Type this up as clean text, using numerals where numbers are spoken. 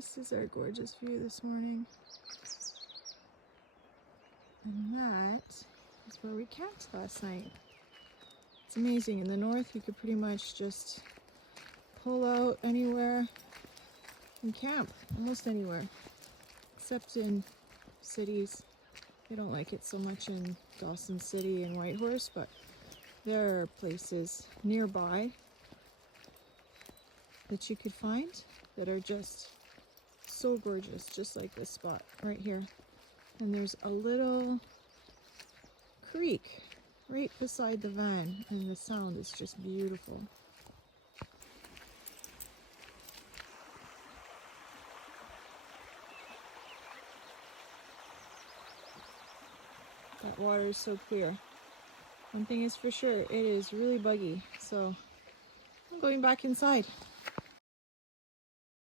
This is our gorgeous view this morning. And that is where we camped last night. It's amazing. In the north, you could pretty much just pull out anywhere and camp, almost anywhere, except in cities. They don't like it so much in Dawson City and Whitehorse, but there are places nearby that you could find that are just so gorgeous, just like this spot right here. And there's a little creek right beside the van, and the sound is just beautiful. That water is so clear. One thing is for sure, it is really buggy, so I'm going back inside.